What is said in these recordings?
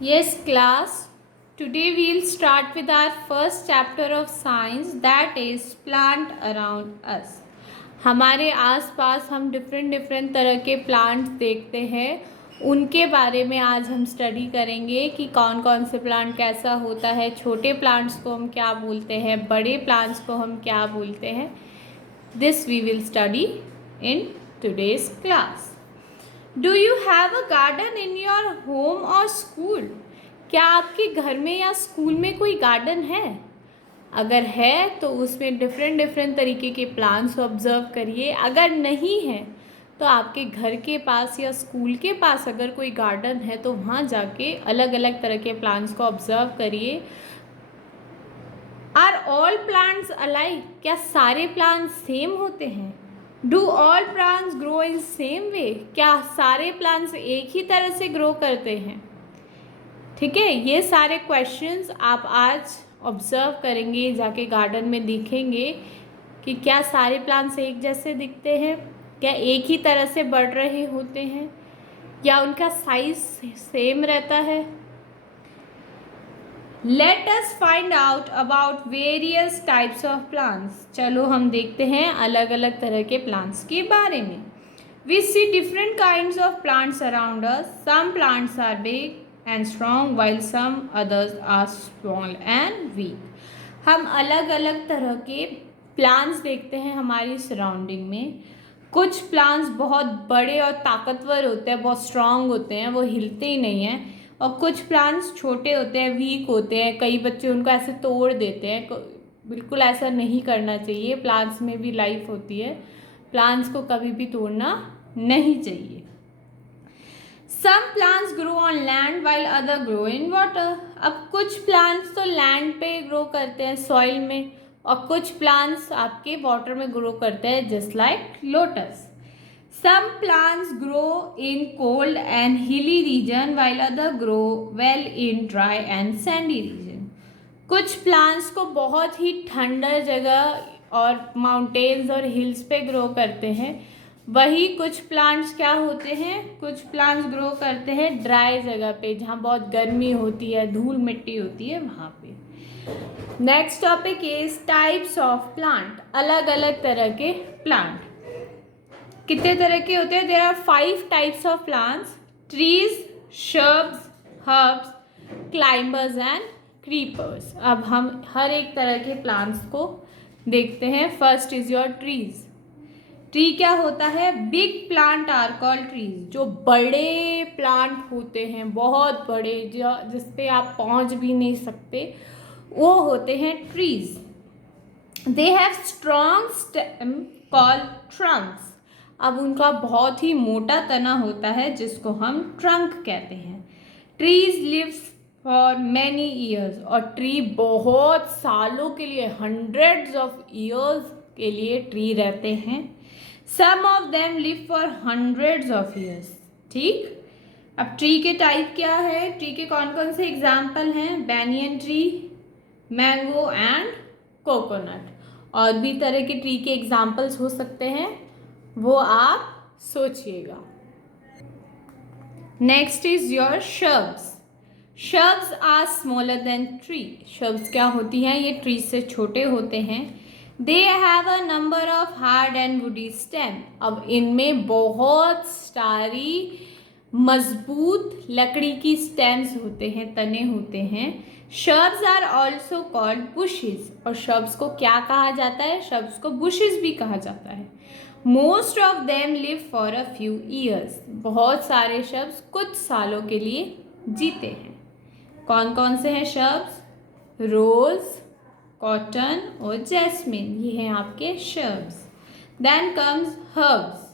Yes, class. Today we'll start with our first chapter of science, that is plant around us. हमारे आसपास हम different तरह के plants देखते हैं, उनके बारे में आज हम स्टडी करेंगे कि कौन कौन से प्लांट कैसा होता है, छोटे प्लांट्स को हम क्या बोलते हैं, बड़े प्लांट्स को हम क्या बोलते हैं. This we will study in today's class. Do you have a garden in your home or school? क्या आपके घर में या स्कूल में कोई गार्डन है? अगर है तो उसमें डिफरेंट तरीके के प्लांट्स ऑब्जर्व करिए. अगर नहीं है तो आपके घर के पास या स्कूल के पास अगर कोई गार्डन है तो वहाँ जाके अलग अलग तरह के प्लांट्स को ऑब्जर्व करिए. Are all plants alike? क्या सारे प्लांट्स सेम होते हैं? Do all plants grow in same way? क्या सारे प्लांट्स एक ही तरह से ग्रो करते हैं? ठीक है, ये सारे क्वेश्चंस आप आज ऑब्जर्व करेंगे, जाके गार्डन में देखेंगे कि क्या सारे प्लांट्स एक जैसे दिखते हैं, क्या एक ही तरह से बढ़ रहे होते हैं, या उनका साइज सेम रहता है. Let us find out about various types of plants. चलो हम देखते हैं अलग अलग तरह के प्लांट्स के बारे में. We see different kinds of plants around us. Some plants are big and strong while some others are small and weak. हम अलग अलग तरह के प्लांट्स देखते हैं हमारी सराउंडिंग में. कुछ प्लांट्स बहुत बड़े और ताकतवर होते हैं, बहुत स्ट्रांग होते हैं, वो हिलते ही नहीं हैं. और कुछ प्लांट्स छोटे होते हैं, वीक होते हैं. कई बच्चे उनको ऐसे तोड़ देते हैं. बिल्कुल ऐसा नहीं करना चाहिए. प्लांट्स में भी लाइफ होती है, प्लांट्स को कभी भी तोड़ना नहीं चाहिए. Some plants grow on land while other grow in water. अब कुछ plants तो land पे ग्रो करते हैं, सॉइल में, और कुछ plants आपके वाटर में ग्रो करते हैं, just like lotus. Some plants grow in cold and hilly region while other grow well in dry and sandy region. कुछ plants को बहुत ही ठंडा जगह और माउंटेन्स और हिल्स पे ग्रो करते हैं. वही कुछ प्लांट्स क्या होते हैं, कुछ प्लांट्स ग्रो करते हैं ड्राई जगह पे, जहाँ बहुत गर्मी होती है, धूल मिट्टी होती है, वहाँ पे. Next topic is types of plant. अलग अलग तरह के प्लांट. कितने तरह के होते हैं? There are 5 types of plants. Trees, shrubs, herbs, climbers and creepers. अब हम हर एक तरह के प्लांट्स को देखते हैं. First is your trees. Tree क्या होता है? Big plant are called trees. जो बड़े प्लांट होते हैं, बहुत बड़े, जिसपे आप पहुंच भी नहीं सकते, वो होते हैं trees. They have strong stem called Trunks. अब उनका बहुत ही मोटा तना होता है जिसको हम ट्रंक कहते हैं. Trees lives for many years. और ट्री बहुत सालों के लिए, हंड्रेड्स ऑफ ईयर्स के लिए ट्री रहते हैं. Some of them live for hundreds of years. ठीक. अब ट्री के टाइप क्या है? ट्री के कौन कौन से एग्जाम्पल हैं? Banyan tree, mango and coconut. और भी तरह के ट्री के एग्जाम्पल्स हो सकते हैं, वो आप सोचिएगा. Next is your shrubs. Shrubs are smaller than tree. शर्ब्स क्या होती हैं? ये ट्री से छोटे होते हैं. They have a number of hard and woody stem. अब इनमें बहुत सारी मजबूत लकड़ी की स्टेम्स होते हैं, तने होते हैं. Shrubs are also called bushes. और shrubs को क्या कहा जाता है? Shrubs को bushes भी कहा जाता है. Most of them live for a few years. बहुत सारे shrubs कुछ सालों के लिए जीते हैं. कौन कौन से हैं shrubs? रोज, कॉटन और जैस्मिन, ये हैं आपके shrubs. Then comes herbs.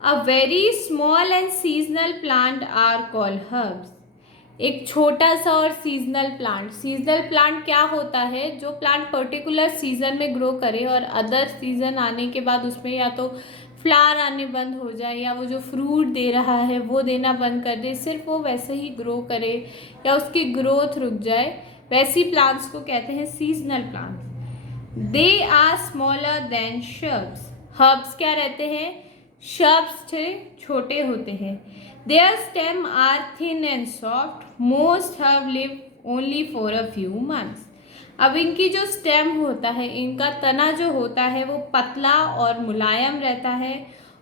A very small and seasonal plant are called herbs. एक छोटा सा और सीजनल प्लांट. सीजनल प्लांट क्या होता है? जो प्लांट पर्टिकुलर सीजन में ग्रो करे और अदर सीजन आने के बाद उसमें या तो फ्लावर आने बंद हो जाए, या वो जो फ्रूट दे रहा है वो देना बंद कर दे, सिर्फ वो वैसे ही ग्रो करे या उसकी ग्रोथ रुक जाए, वैसी प्लांट्स को कहते हैं seasonal plants. They are smaller than shrubs. Herbs क्या रहते हैं? शर्ब्स से छोटे होते हैं. Their stem are thin and soft. Most have lived only for a few months. अब इनकी जो स्टेम होता है, इनका तना जो होता है वो पतला और मुलायम रहता है,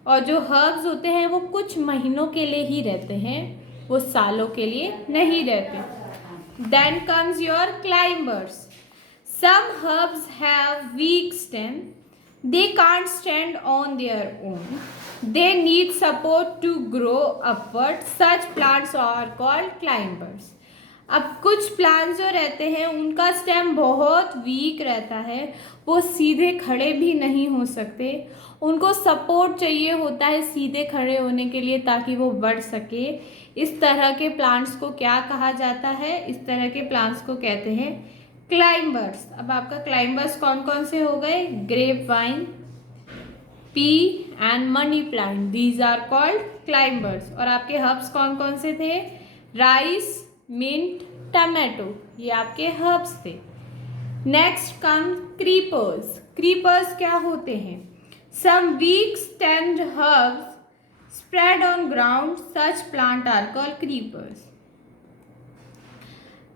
और जो हर्ब्स होते हैं वो कुछ महीनों के लिए ही रहते हैं, वो सालों के लिए नहीं रहते। Then comes your climbers. Some herbs have weak stem. They can't stand on their own. They need support to grow upward. Such plants are called climbers. अब कुछ प्लांट्स जो रहते हैं उनका स्टेम बहुत वीक रहता है, वो सीधे खड़े भी नहीं हो सकते, उनको सपोर्ट चाहिए होता है सीधे खड़े होने के लिए ताकि वो बढ़ सके। इस तरह के प्लांट्स को क्या कहा जाता है? इस तरह के प्लांट्स को कहते हैं क्लाइंबर्स। अब आपका क्लाइंबर्स कौन कौन से हो गए? Grapevine, pea and money plant, these are called climbers. और आपके हर्ब्स कौन कौन से थे? राइस, मिंट, टमाटो, ये आपके हर्ब्स थे। Next come creepers. क्रीपर्स क्या होते हैं? Some weak stemmed herbs spread on ground, such plant are called creepers.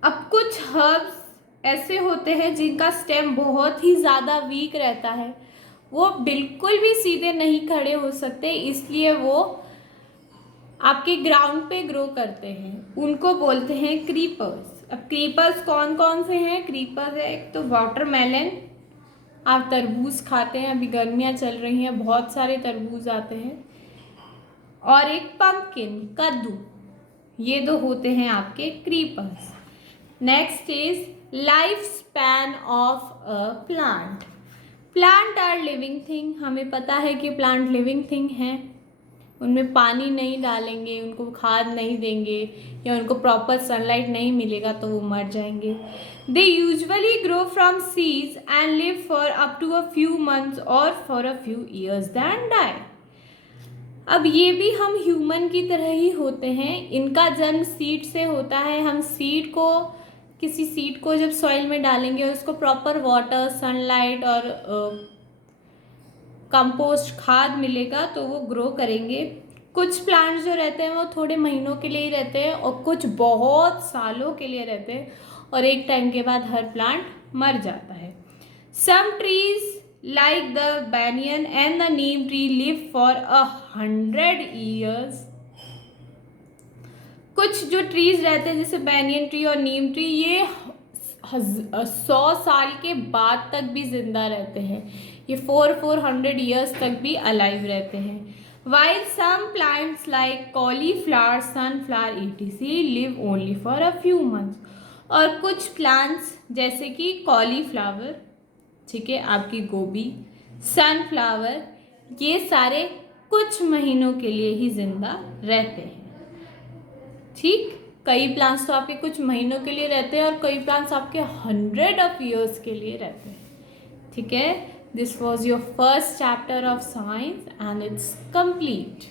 अब कुछ हर्ब्स ऐसे होते हैं जिनका स्टेम बहुत ही ज़्यादा वीक रहता है, वो बिल्कुल भी सीधे नहीं खड़े हो सकते, इसलिए वो आपके ग्राउंड पे ग्रो करते हैं, उनको बोलते हैं क्रीपर्स। अब क्रीपर्स कौन कौन से हैं? क्रीपर्स है एक तो वाटरमेलन, आप तरबूज खाते हैं, अभी गर्मियाँ चल रही हैं, बहुत सारे तरबूज आते हैं, और एक पंपकिन, कद्दू, ये दो होते हैं आपके creepers. Next is life span of a plant. Plant are living thing, हमें पता है कि प्लांट लिविंग थिंग है, उनमें पानी नहीं डालेंगे, उनको खाद नहीं देंगे या उनको प्रॉपर सनलाइट नहीं मिलेगा तो वो मर जाएंगे। They usually grow from seeds and live for up to a few months or for a few years then die. अब ये भी हम ह्यूमन की तरह ही होते हैं, इनका जन्म सीड से होता है। हम सीड को, किसी सीड को जब सॉइल में डालेंगे और उसको प्रॉपर वाटर, सनलाइट और कंपोस्ट, खाद मिलेगा तो वो ग्रो करेंगे। कुछ प्लांट्स जो रहते हैं वो थोड़े महीनों के लिए ही रहते हैं और कुछ बहुत सालों के लिए रहते हैं, और एक टाइम के बाद हर प्लांट मर जाता है। Some trees like the banyan and the neem tree live for 100 years। कुछ जो ट्रीज रहते हैं जैसे बैनियन ट्री और नीम ट्री, ये 100 साल के बाद तक भी जिंदा रहते हैं, ये 400 years तक भी अलाइव रहते हैं। While some plants like cauliflower, sunflower etc live only for a few months. और कुछ प्लांट्स जैसे कि कॉलीफ्लावर, ठीक है, आपकी गोभी, सनफ्लावर, ये सारे कुछ महीनों के लिए ही जिंदा रहते हैं। ठीक, कई प्लांट्स तो आपके कुछ महीनों के लिए रहते हैं और कई प्लांट्स आपके 100 years के लिए रहते हैं। ठीक है, this was your first chapter of science and it's complete.